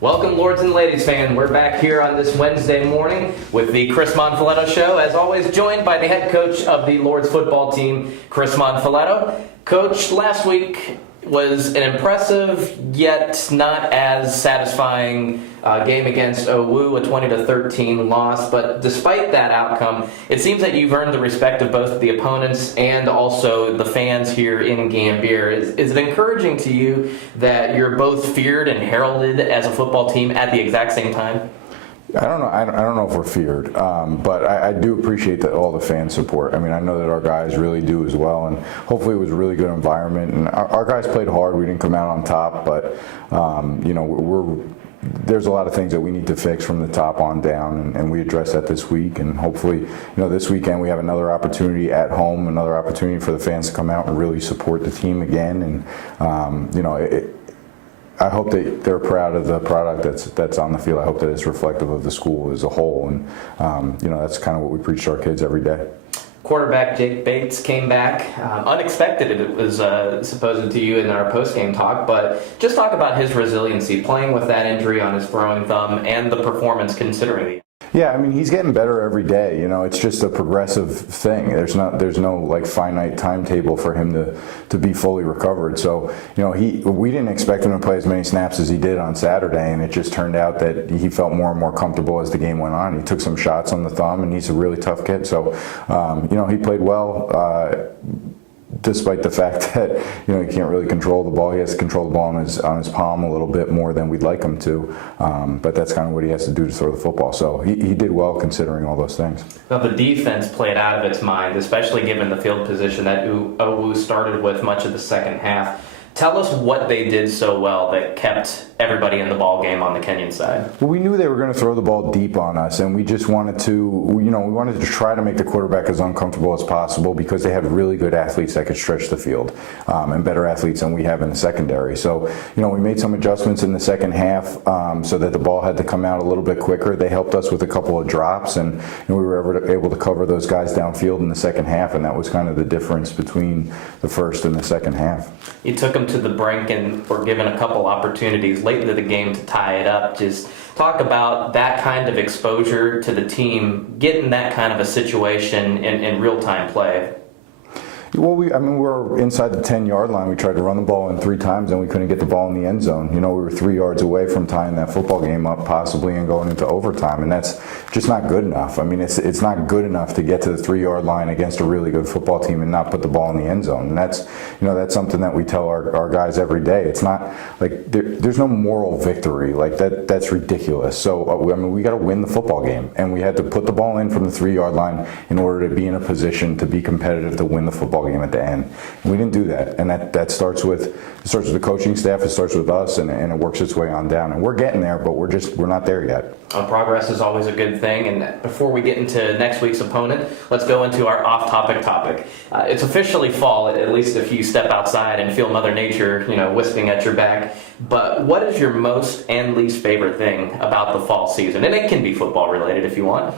Welcome, lords and ladies fan. We're back here on this Wednesday morning with the Chris Monfiletto Show. As always, joined by the head coach of the Lords football team, Chris Monfiletto. Coach, last week was an impressive yet not as satisfying game against OWU, a 20-13 loss. But despite that outcome, it seems that you've earned the respect of both the opponents and also the fans here in Gambier. Is it encouraging to you that you're both feared and heralded as a football team at the exact same time? I don't know if we're feared, but I do appreciate that all the fan support. I mean, I know that our guys really do as well, and hopefully it was a really good environment. And our guys played hard. We didn't come out on top, but there's a lot of things that we need to fix from the top on down, and we address that this week. And hopefully, this weekend we have another opportunity at home, another opportunity for the fans to come out and really support the team again. And I hope that they're proud of the product that's on the field. I hope that it's reflective of the school as a whole, and that's kind of what we preach to our kids every day. Quarterback Jake Bates came back. Unexpected, it was supposed to you in our post-game talk, but just talk about his resiliency, playing with that injury on his throwing thumb, and the performance considering the. Yeah, I mean, he's getting better every day. It's just a progressive thing. There's no like finite timetable for him to be fully recovered. So, we didn't expect him to play as many snaps as he did on Saturday, and it just turned out that he felt more and more comfortable as the game went on. He took some shots on the thumb, and he's a really tough kid. So, he played well. Despite the fact that he can't really control the ball, he has to control the ball on his palm a little bit more than we'd like him to. But that's kind of what he has to do to throw the football. So he did well considering all those things. Now the defense played out of its mind, especially given the field position that OWU started with much of the second half. Tell us what they did so well that kept everybody in the ball game on the Kenyon side. Well, we knew they were going to throw the ball deep on us, and we just wanted to, we wanted to try to make the quarterback as uncomfortable as possible because they had really good athletes that could stretch the field, and better athletes than we have in the secondary. So, we made some adjustments in the second half so that the ball had to come out a little bit quicker. They helped us with a couple of drops, and we were able to cover those guys downfield in the second half, and that was kind of the difference between the first and the second half. You took them to the brink and were given a couple opportunities late into the game to tie it up. Just talk about that kind of exposure to the team, getting that kind of a situation in real-time play. Well, we were inside the 10-yard line. We tried to run the ball in 3 times, and we couldn't get the ball in the end zone. We were 3 yards away from tying that football game up, possibly, and going into overtime, and that's just not good enough. I mean, it's not good enough to get to the 3-yard line against a really good football team and not put the ball in the end zone. And that's something that we tell our guys every day. It's not like there's no moral victory like that. That's ridiculous. So we got to win the football game, and we had to put the ball in from the 3-yard line in order to be in a position to be competitive to win the football game at the end. And we didn't do that, and that starts with the coaching staff. It starts with us, and it works its way on down. And we're getting there, but we're not there yet. Progress is always a good thing. And before we get into next week's opponent, let's go into our off-topic topic. It's officially fall, at least if you step outside and feel Mother Nature, whispering at your back. But what is your most and least favorite thing about the fall season? And it can be football related if you want.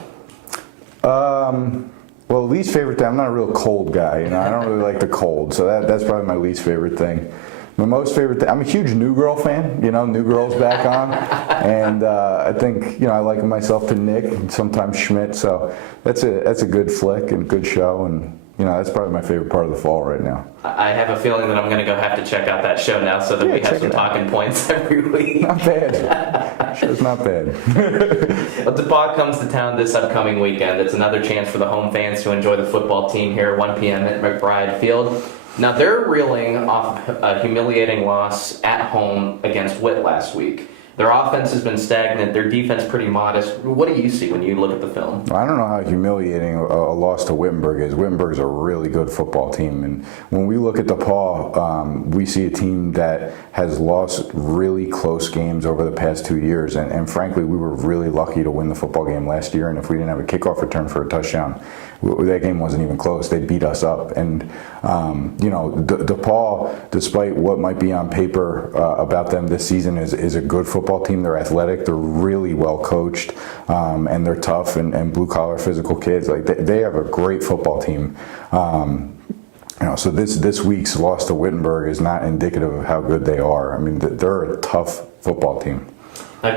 Well, least favorite thing, I'm not a real cold guy, I don't really like the cold, so that's probably my least favorite thing. My most favorite thing, I'm a huge New Girl fan, New Girl's back on, and I think, I liken myself to Nick and sometimes Schmidt, so that's a good flick and good show, and that's probably my favorite part of the fall right now. I have a feeling that I'm going to go have to check out that show now so that we have some talking points every week. Not bad. Show's not bad. Well, DePauw comes to town this upcoming weekend. It's another chance for the home fans to enjoy the football team here at 1 p.m. at McBride Field. Now, they're reeling off a humiliating loss at home against Witt last week. Their offense has been stagnant. Their defense pretty modest. What do you see when you look at the film? I don't know how humiliating a loss to Wittenberg is. Wittenberg's a really good football team. And when we look at DePauw, we see a team that has lost really close games over the past 2 years. And frankly, we were really lucky to win the football game last year. And if we didn't have a kickoff return for a touchdown, that game wasn't even close. They beat us up. And, DePauw, despite what might be on paper about them this season, is a good football team. They're athletic. They're really well coached. And they're tough and blue-collar physical kids. Like they have a great football team. So this week's loss to Wittenberg is not indicative of how good they are. I mean, they're a tough football team.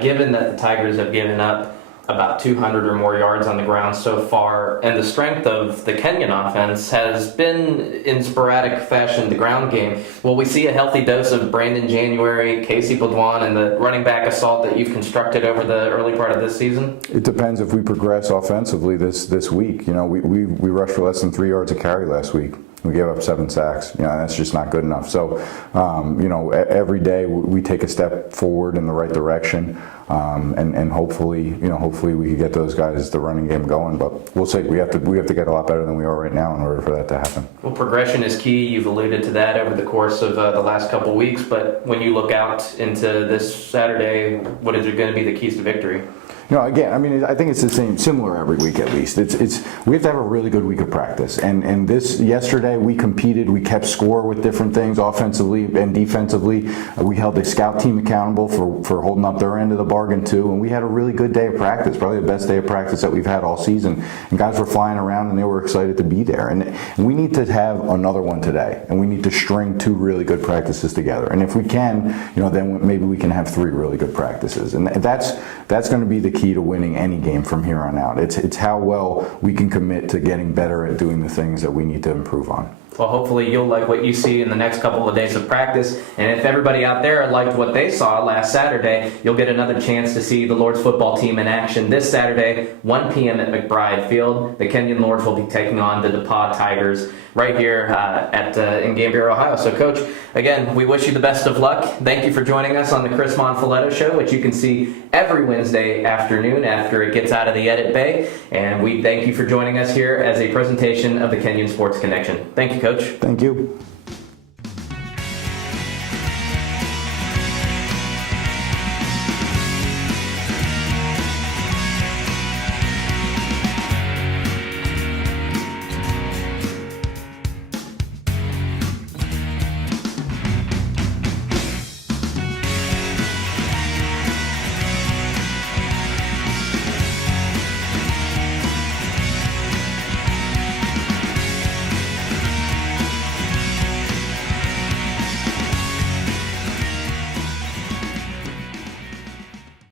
Given that the Tigers have given up about 200 or more yards on the ground so far, and the strength of the Kenyon offense has been in sporadic fashion the ground game, will we see a healthy dose of Brandon January, Casey Baudouin, and the running back assault that you've constructed over the early part of this season? It depends if we progress offensively this week. You know, we rushed for less than 3 yards a carry last week. We gave up 7 sacks. You know, that's just not good enough. So, you know, every day we take a step forward in the right direction, and hopefully we can get those guys the running game going. But we'll see. We have to get a lot better than we are right now in order for that to happen. Well, progression is key. You've alluded to that over the course of the last couple of weeks. But when you look out into this Saturday, what is going to be the keys to victory? You know, again, I mean, I think it's similar every week at least. We have to have a really good week of practice. And yesterday we competed, we kept score with different things offensively and defensively. We held the scout team accountable for holding up their end of the bargain too. And we had a really good day of practice, probably the best day of practice that we've had all season. And guys were flying around and they were excited to be there. And we need to have another one today. And we need to string 2 really good practices together. And if we can, you know, then maybe we can have 3 really good practices. And that's going to be the key to winning any game from here on out. It's how well we can commit to getting better at doing the things that we need to improve on. Well, hopefully you'll like what you see in the next couple of days of practice. And if everybody out there liked what they saw last Saturday, you'll get another chance to see the Lords football team in action this Saturday, 1 p.m. at McBride Field. The Kenyon Lords will be taking on the DePauw Tigers right here in Gambier, Ohio. So, Coach, again, we wish you the best of luck. Thank you for joining us on the Chris Monfiletto Show, which you can see every Wednesday afternoon after it gets out of the edit bay. And we thank you for joining us here as a presentation of the Kenyon Sports Connection. Thank you, Coach. Thank you.